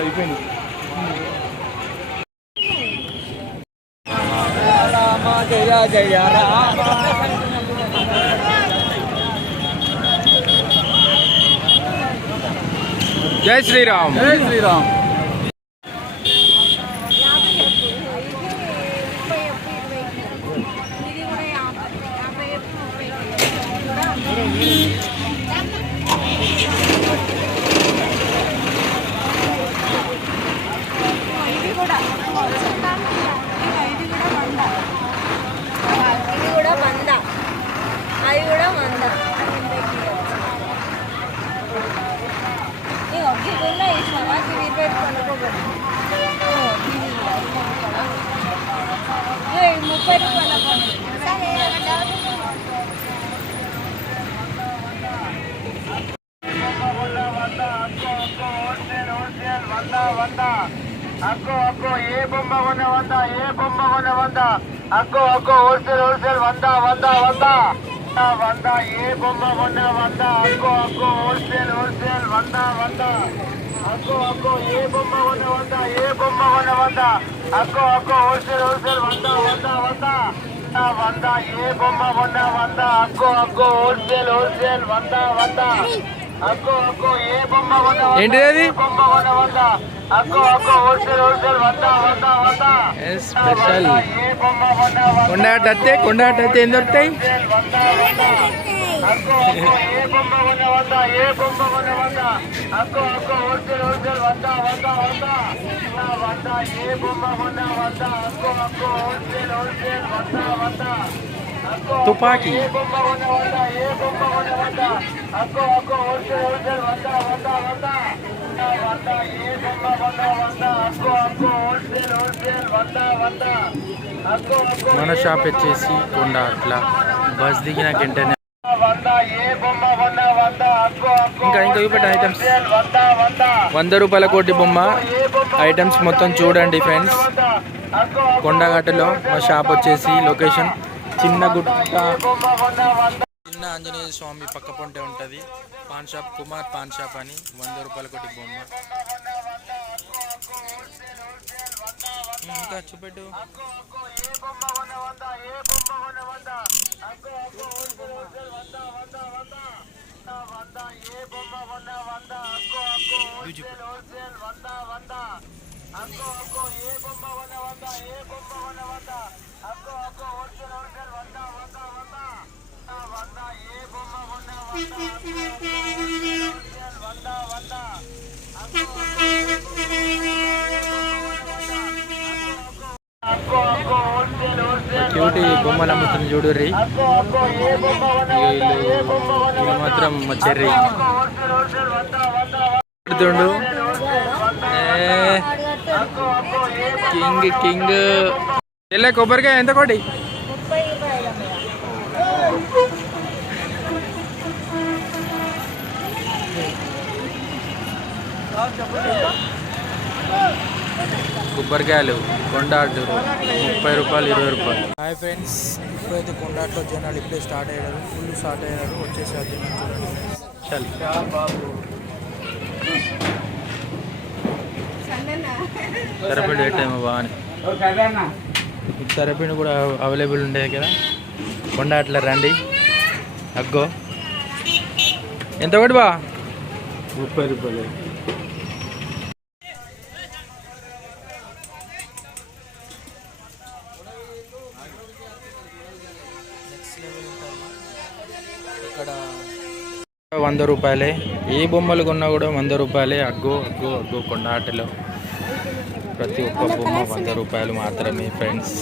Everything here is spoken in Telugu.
అయిపోయింది. జయ జయ జై శ్రీరామ్. జై శ్రీరామ్ ఇది కూడా యాభై యాభై ముప్పై ఇది కూడా ఇది కూడా వంద ఇది కూడా వంద అవి కూడా వంద ఇగో ఇది ఉన్న ఇస్తావా ఇది ఇరవై రూపాయలు ఒక్కొక్కటి ఇగో, ఇది కూడా, ఇది కూడా. ఇగో, ఇది ముప్పై రూపాయల అక్కో అక్కో ఏ బొమ్మ కొన్న వంద ఏ బొమ్మ కొన్న వంద. అక్కో అక్కో హోల్సేల్ హోల్సేల్ వంద వంద వంద. వంద ఏ బొమ్మ కొన్న వంద అక్కో అక్కో హోల్సేల్ హోల్సేల్ వంద వంద. అక్కో అక్కో ఏ బొమ్మ కొన్న వంద ఏ బొమ్మ కొన్న వంద. అక్కో అక్కో హోల్సేల్ హోల్సేల్ వంద వంద వంద. వంద ఏ బొమ్మ కొన్న వంద అక్కో అక్కో హోల్సేల్ హోల్సేల్ వంద వంద. అక్కో అక్కో ఏ బొమ్మ కొన్న వంద, బొమ్మ కొన్న వంద. అక్కో అక్కో హోల్సేల్ హోల్సేల్ వంద వంద వంద. స్పెషల్ ఏ బొమ్మ కొన్న వంద కొండాట అత్తే కొండాట అత్తే ఏం దొరుకుతాయి వంద వంద అక్కో అక్కో ఏ బొమ్మ కొన్న వంద ఏ బొమ్మ కొన్న వంద అక్కో అక్కో హోల్సేల్ హోల్సేల్ వంద వంద వంద ఆ, వంద ఏ బొమ్మ కొన్న వంద అక్కో అక్కో హోల్సేల్ హోల్సేల్ వంద వంద అక్కో అక్కో తుపాకీ. ఏ బొమ్మ కొన్న వంద ఏ బొమ్మ కొన్న వంద అక్కో అక్కో హోల్సేల్ హోల్సేల్ వంద వంద వంద మన షాప్ వచ్చేసి కొండ అట్లా. బస్ దిగిన వెంటనే ఇంకా ఇంకా చూపెట్టు ఐటమ్స్ వంద రూపాయల కోటి బొమ్మ. ఐటమ్స్ మొత్తం చూడండి ఫ్రెండ్స్ అక్కో కొండగట్టులో మా షాప్ వచ్చేసి లొకేషన్ చిన్న గుట్ట. చిన్న ఆంజనేయ స్వామి పక్క పొంటే ఉంటుంది. పాన్ షాప్ కుమార్ పాన్ షాప్ అని వంద రూపాయల కొట్టి బొమ్మ. ఇంకా చూపెట్టు. ఏ బొమ్మ వంద ఏ బొమ్మ కొన్న వంద అక్కో అక్కో వంద వంద ఏ బొమ్మ కొన్న వంద అక్కో అక్కో హోల్సేల్ హోల్సేల్ వంద వంద ఏ బొమ్మ వంద ఏ వంద అక్కో అక్కో హోల్సేల్ హోల్సేల్ వంద వంద వంద. క్యూటీ బొమ్మలు అమ్ముతుంది చూడుర్రి? వీళ్ళు మాత్రం చెర్రి పెడుతుండు కింగ్ కింగ్. వెళ్ళే కొబ్బరికాయ ఎంత కోటి ముప్పై ఇరవై ఐదు కొబ్బరికాయలు కొండాటు ముప్పై రూపాయలు ఇరవై రూపాయలు. హాయ్ ఫ్రెండ్స్ ఇప్పుడైతే కొండాట్లో జనాలు ఇప్పుడే స్టార్ట్ అయ్యారు. ఫుల్ స్టార్ట్ అయ్యారు. వచ్చేసారు జనాలు చూడండి. చల్. సరపిండి పెట్టేమో బాగానే సరపిండి కూడా అవైలబుల్ ఉండేది కదా. కొండాట్లో రండి. అగ్గో. ఎంత ఒకటి బా? ముప్పై రూపాయలు. ఇక్కడ వంద రూపాయలే. ఏ బొమ్మలు కొన్నా కూడా వంద రూపాయలే. అగ్గో అగ్గో అగ్గో కొండ ఆటలో. ప్రతి ఒక్క బొమ్మ వంద రూపాయలు మాత్రమే ఫ్రెండ్స్